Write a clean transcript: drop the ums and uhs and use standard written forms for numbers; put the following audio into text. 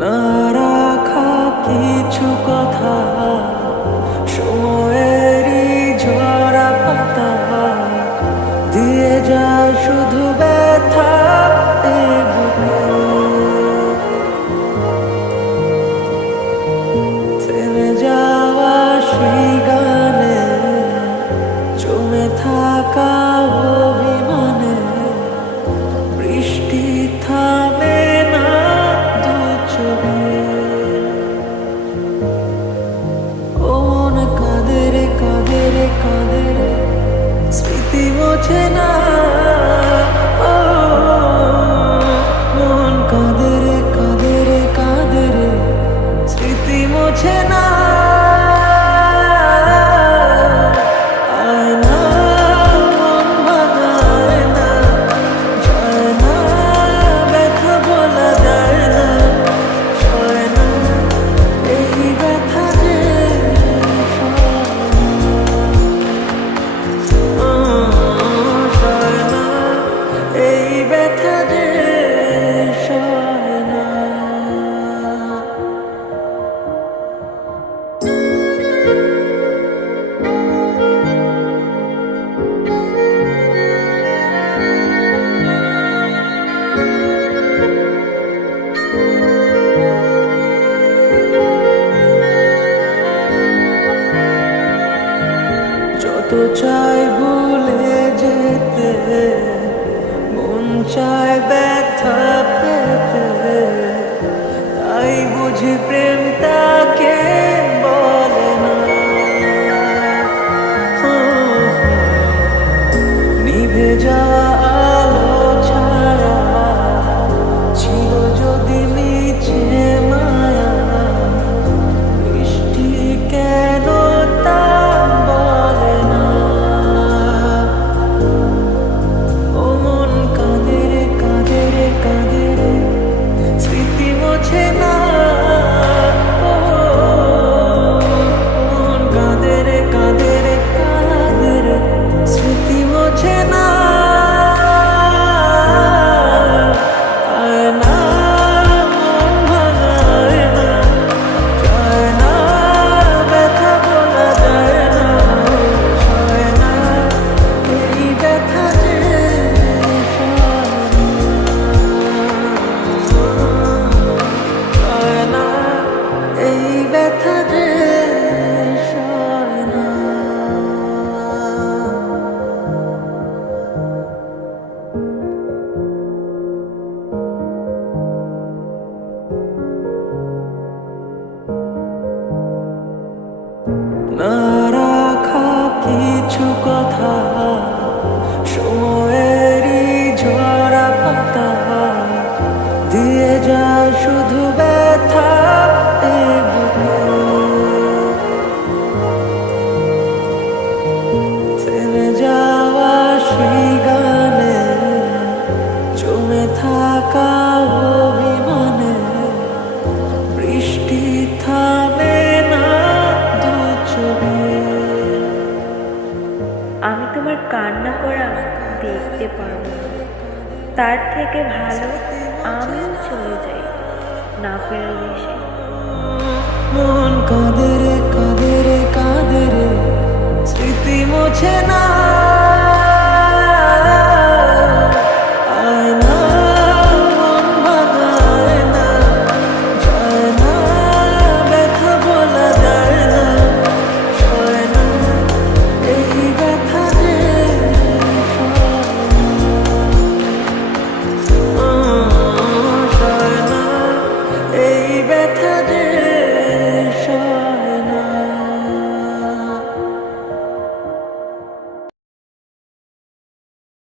না রাখা কিছু কথা সময়েরই ঝরা পাতা দিয়ে যায় শুধু ব্যথা এ বুকে। থেমে যাওয়া সেই গানে জমে থাকা অভিমানে বৃষ্টি থামে না দু চোখে। ও মন কাঁদে রে কাঁদে রে কাঁদে রে স্মৃতি মোছে না। ও মন কাঁদে রে কাঁদে রে কাঁদে রে স্মৃতি মোছে না। যত চাই ভুলে যেতে মন চায় ব্যথা পেতে, তাই বুঝি প্রেম তাকে বলে না। নিভে যাওয়া আলো ছায়া ছিল যদি মিছে মায়া, বৃষ্টি কেন তা বলে না। ও মন কাঁদে রে কাঁদে রে কাঁদে রে স্মৃতি মোছে না। ও মন কাঁদে রে কাঁদে রে কাঁদে রে স্মৃতি মোছে না। না রাখা কিছু কথা সময়েরই ঝরা পাতা দিয়ে যায় শুধু ব্যথা এ বুকে। থেমে যাওয়া সেই গানে জমে থাকা অভিমানে বৃষ্টি থামে না দু চোখে। আমি তোমার কান্না করা দেখতে পারবো না, তার থেকে ভালো আমিও চলে যাই না ফেরার দেশে। মন কাঁদে রে কাঁদে রে কাঁদে রে স্মৃতি মোছে না।